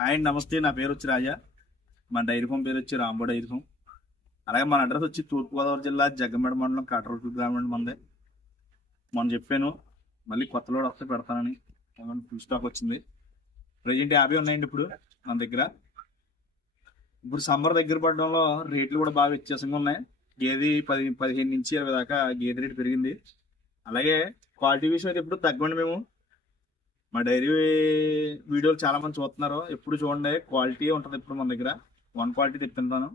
Hi నమస్తే. నా పేరు వచ్చి రాజా. మన డైరీ ఫామ్ పేరు వచ్చి రాంబో డైరీ ఫామ్. అలాగే మన అడ్రస్ వచ్చి తూర్పుగోదావరి జిల్లా జగ్గమేడ మండలం కాటరూరు గ్రామం మందే మొన్న చెప్పాను మళ్ళీ కొత్త లోడ్ వస్తే పెడతానని ఫుల్ స్టాక్ వచ్చింది. ప్రజెంట్ యాభై ఉన్నాయండి ఇప్పుడు మన దగ్గర. ఇప్పుడు సమ్మర్ దగ్గర పడడంలో రేట్లు కూడా బాగా వ్యత్యాసంగా ఉన్నాయి. గేది పది పదిహేను నుంచి ఇరవై దాకా గేదె రేటు పెరిగింది. అలాగే క్వాలిటీ విషయం అయితే ఎప్పుడు తగ్గండి మేము. మా డైరీ వీడియోలు చాలా మంది చూస్తున్నారు. ఎప్పుడు చూడండి క్వాలిటీ ఉంటుంది ఇప్పుడు మన దగ్గర. వన్ క్వాలిటీ తెప్పింటాను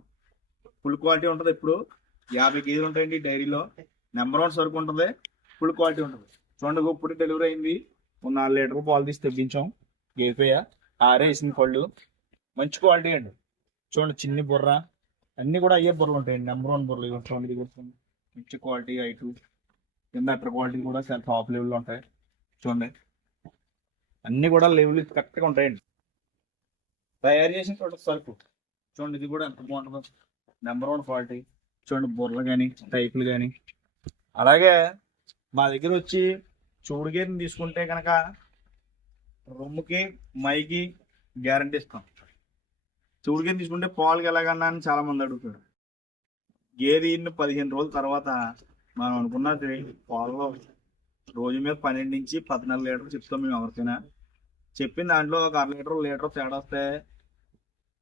ఫుల్ క్వాలిటీ ఉంటుంది ఇప్పుడు యాభై కేజీలు ఉంటాయండి డైరీలో. నెంబర్ వన్ సరుకు ఉంటుంది. ఫుల్ క్వాలిటీ ఉంటుంది. చూడండి ఇప్పుడు డెలివరీ అయింది. ఒక నాలుగు లీటర్ పాలు తీసి తెప్పించాం. గేపేయ ఆరే వేసిన పళ్ళు. మంచి క్వాలిటీ అండి. చూడండి చిన్ని బుర్ర. అన్ని కూడా అయ్యే బుర్రలు ఉంటాయండి. నెంబర్ వన్ బుర్రలు ఇవి చూడండి ఇది కూడా మంచి క్వాలిటీ ఐటు కింద అట్ర క్వాలిటీ కూడా చాలా టాప్ లెవెల్లో ఉంటాయి. చూడండి. అన్ని కూడా లెవెల్ కరెక్ట్గా ఉంటాయండి. తయారు చేసిన చోట సరుకు. చూడండి ఇది కూడా ఎంత బాగుంటుందో. నెంబర్ వన్ క్వాలిటీ చూడండి బుర్రలు కానీ టైపులు కానీ అలాగే మా దగ్గర వచ్చి చూడుగేరిని తీసుకుంటే కనుక రొమ్ముకి మైకి గ్యారంటీ ఇస్తాం. చూడుగేరి తీసుకుంటే పాలుకి ఎలాగన్నా అని చాలామంది అడుగుతారు. గేదె ఇన్ని పదిహేను రోజుల తర్వాత మనం అనుకున్నది పాలలో రోజు మీద పన్నెండు నుంచి పద్నాలుగు లీటర్లు చెప్తాం మేము ఎవరికైనా. చెప్పిన దాంట్లో ఒక అర లీటర్ లీటర్ తేడా వస్తే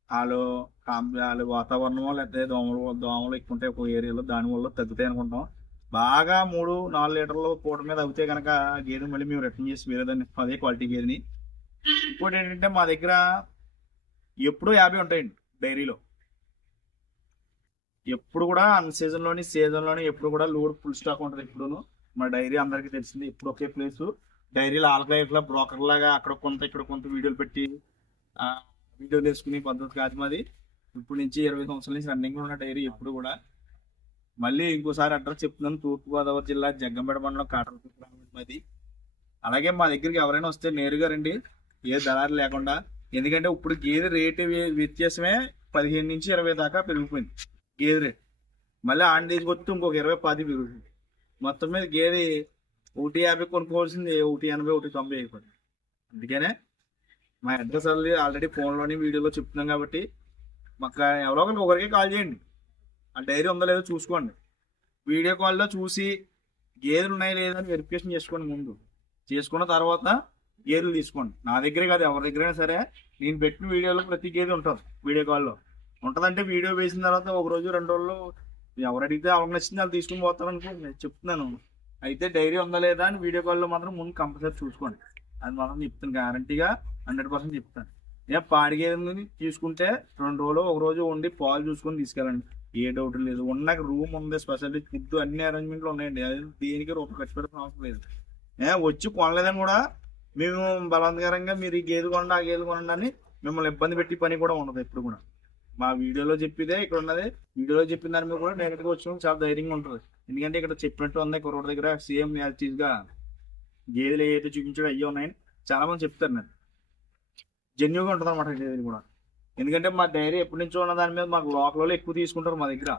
వాళ్ళు వాళ్ళు వాతావరణమో లేకపోతే దోమలు దోమలు ఎక్కువ ఉంటాయి ఒక ఏరియాలో దాని వల్ల తగ్గుతాయి అనుకుంటాం. బాగా మూడు నాలుగు లీటర్లు పూట మీద అవుతే కనుక గేదె మళ్ళీ మేము రిటర్న్ చేసి వేరే దాన్ని అదే క్వాలిటీ గేదెని. ఇప్పుడు ఏంటంటే మా దగ్గర ఎప్పుడూ యాభై ఉంటాయండి డైరీలో. ఎప్పుడు కూడా అన్ సీజన్లోని సీజన్లోని ఎప్పుడు కూడా లోడ్ ఫుల్ స్టాక్ ఉంటుంది ఇప్పుడును. మా డైరీ అందరికీ తెలిసింది ఇప్పుడు ఒకే ప్లేసు డైరీలో ఆల్గా బ్రోకర్ లాగా అక్కడ కొంత ఇక్కడ కొంత వీడియోలు పెట్టి వీడియోలు వేసుకునే పద్ధతి కాదు మాది. ఇప్పుడు నుంచి ఇరవై సంవత్సరాల నుంచి రన్నింగ్ ఉన్న డైరీ ఎప్పుడు కూడా. మళ్ళీ ఇంకోసారి అడ్రస్ చెప్తున్నాను తూర్పుగోదావరి జిల్లా జగ్గంపేట మండలం కాటరపల్లి మాది. అలాగే మా దగ్గరికి ఎవరైనా వస్తే నేరుగా రండి. ఏ దళారు లేకుండా. ఎందుకంటే ఇప్పుడు గేదె రేటు వ్యత్యాసమే పదిహేను నుంచి ఇరవై దాకా పెరిగిపోయింది గేదె రేట్. మళ్ళీ ఆన్ తీసుకొస్తే ఇంకొక ఇరవై పది పెరుగుతుంది మొత్తం మీద గేదె ఒకటి యాభై కొనుక్కోవాల్సింది ఒకటి ఎనభై ఒకటి తొంభై అయిపోయింది. అందుకనే మా అడ్రస్ అది ఆల్రెడీ ఫోన్లోని వీడియోలో చెప్తున్నాం కాబట్టి మాకు ఎవరో ఒకరికి ఒకరికే కాల్ చేయండి. ఆ డైరీ ఉందో లేదో చూసుకోండి. వీడియో కాల్లో చూసి గేదెలు ఉన్నాయి లేదా అని వెరిఫికేషన్ చేసుకోండి ముందు. చేసుకున్న తర్వాత గేదెలు తీసుకోండి. నా దగ్గరే కాదు ఎవరి దగ్గరైనా సరే నేను పెట్టిన వీడియోలో ప్రతి గేదె ఉంటుంది వీడియో కాల్లో. ఉంటుందంటే వీడియో వేసిన తర్వాత ఒక రోజు రెండు రోజులు ఎవరు అడిగితే ఎవరికి నచ్చింది వాళ్ళు తీసుకుని పోతాను అనుకో నేను చెప్తున్నాను. అయితే డైరీ ఉందా లేదా అని వీడియో కాల్లో మాత్రం ముందు కంపల్సరీ చూసుకోండి. అది మాత్రం చెప్తాను గ్యారంటీగా హండ్రెడ్ పర్సెంట్ చెప్తాను. ఏ పాడిగేదని తీసుకుంటే రెండు రోజులు ఒక రోజు ఉండి పాలు చూసుకొని తీసుకెళ్ళండి. ఏ డౌట్ లేదు. ఉన్న రూమ్ ఉంది స్పెషాలిటీ ఫుడ్ అన్ని అరేంజ్మెంట్లు ఉన్నాయండి. అది దేనికి రూపాయి ఖర్చు పెట్టడం అవసరం లేదు. ఏ వచ్చి కొనలేదని కూడా మేము బలవంతకరంగా మీరు ఈ గేదె కొనండి ఆ గేదె కొనండి అని మిమ్మల్ని ఇబ్బంది పెట్టి పని కూడా ఉండదు ఎప్పుడు కూడా. మా వీడియోలో చెప్పిదే ఇక్కడ ఉన్నది. వీడియోలో చెప్పిన దాని మీద కూడా డైరెక్ట్గా వచ్చిన చాలా ధైర్యంగా ఉంటుంది. ఎందుకంటే ఇక్కడ చెప్పినట్టు ఉంది కుర్రోడ్ దగ్గర సేమ్గా గేదెలు ఏదైతే చూపించాడో అయ్యో ఉన్నాయని చాలా మంది చెప్తారు నేను జెన్యున్గా ఉంటుంది అనమాట గేదెలు కూడా. ఎందుకంటే మా డైరీ ఎప్పటి నుంచో ఉన్న దాని మీద మాకు లోకల్లో ఎక్కువ తీసుకుంటారు మా దగ్గర.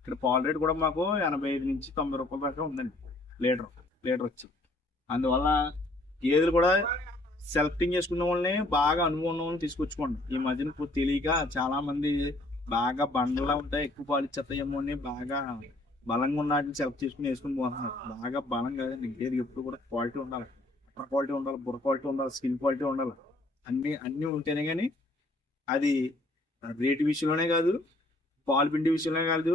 ఇక్కడ పాల్ రేట్ కూడా మాకు ఎనభై ఐదు నుంచి తొంభై రూపాయల దాకా ఉందండి లీటర్ లీటర్ వచ్చి. అందువల్ల గేదెలు కూడా సెలెక్టింగ్ చేసుకున్న వాళ్ళని బాగా అనుభవం వాళ్ళని తీసుకొచ్చుకోండి. ఈ మధ్యన తెలియక చాలా మంది బాగా బండలా ఉంటాయి ఎక్కువ పాలు ఇచ్చేస్తాయేమో అని బాగా బలంగా ఉన్న వాటిని సెలెక్ట్ చేసుకుని వేసుకుని పోతున్నారు బాగా బలం కాదండి గేదె ఎప్పుడు కూడా క్వాలిటీ ఉండాలి. బుర్ర క్వాలిటీ ఉండాలి బుర్ర క్వాలిటీ ఉండాలి స్కిన్ క్వాలిటీ ఉండాలి. అన్ని అన్ని ఉంటేనే కానీ అది రేటు విషయంలోనే కాదు పాలు పిండి విషయంలోనే కాదు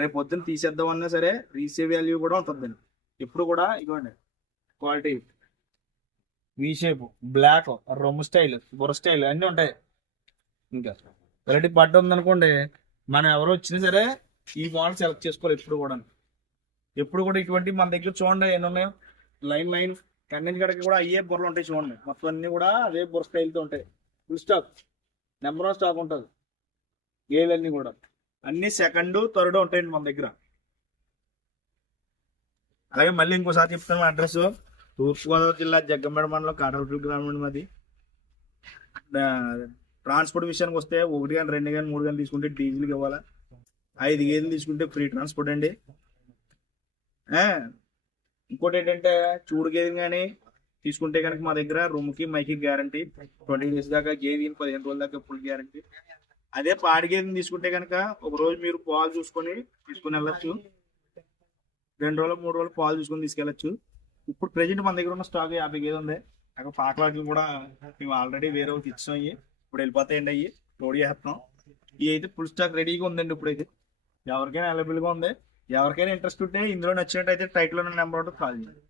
రేపు పొద్దున్న తీసేద్దామన్నా సరే రీసేవ్ వాల్యూ కూడా ఉంటుందండి. ఎప్పుడు కూడా ఇవ్వండి క్వాలిటీ వి షేప్ బ్లాక్ రొమ్ము స్టైల్ బుర్ర స్టైల్ అన్నీ ఉంటాయి. ఇంకా. వెరైటీ పడ్డ ఉందనుకోండి మనం ఎవరు వచ్చినా సరే ఈ మోడల్ సెలెక్ట్ చేసుకోవాలి ఎప్పుడు కూడా ఎప్పుడు కూడా ఇటువంటి మన దగ్గర చూడండి ఎన్ని ఉన్నాయో. లైన్ లైన్ కన్నెంజ్ గడకి కూడా అయ్యే బుర్రలు ఉంటాయి చూడండి. మొత్తం అన్ని కూడా అదే బుర్ర స్టైల్తో ఉంటాయి. Full stock number one stock ఉంటుంది. ఏవన్నీ కూడా. అన్ని సెకండ్ థర్డ్ ఉంటాయండి మన దగ్గర. అలాగే మళ్ళీ ఇంకోసారి చెప్తాను అడ్రస్ తూర్పుగోదావరి జిల్లా జగ్గంపేట మండలం కాటరపల్లి గ్రామం మాది. ట్రాన్స్పోర్ట్ విషయానికి వస్తే ఒకటి కానీ రెండు కానీ మూడు కానీ తీసుకుంటే డీజిల్కి ఇవ్వాలా? ఐదు గేదెలు తీసుకుంటే ఫ్రీ ట్రాన్స్పోర్ట్ అండి. ఇంకోటి ఏంటంటే చూడు గేదెలు కానీ తీసుకుంటే కనుక మా దగ్గర రూమ్కి మైకి గ్యారంటీ. ట్వంటీ డేస్ దాకా గేవి పదిహేను రోజుల దాకా ఫుల్ గ్యారంటీ. అదే పాడి గేదెని తీసుకుంటే కనుక ఒక రోజు మీరు పాలు చూసుకొని తీసుకుని వెళ్ళొచ్చు. రెండు రోజులు మూడు రోజులు పాలు చూసుకొని తీసుకెళ్ళచ్చు. ఇప్పుడు ప్రెజెంట్ మన దగ్గర ఉన్న స్టాక్ యాభై గేదె ఉంది. అక్కడ పాకలాట్లు కూడా మేము ఆల్రెడీ వేరే ఒకటి ఇచ్చాం అయ్యి. ఇప్పుడు వెళ్ళిపోతాయండి అయ్యి. లోడ్ చేస్తాం ఇవి అయితే ఫుల్ స్టాక్ రెడీగా ఉందండి ఇప్పుడైతే. ఎవరికైనా అవైలబుల్గా ఉంది. ఎవరికైనా ఇంట్రెస్ట్ ఉంటే ఇందులో నచ్చినట్టయితే టైటిల్ ఉన్న నెంబర్ ఒకటి కాల్ చేయండి.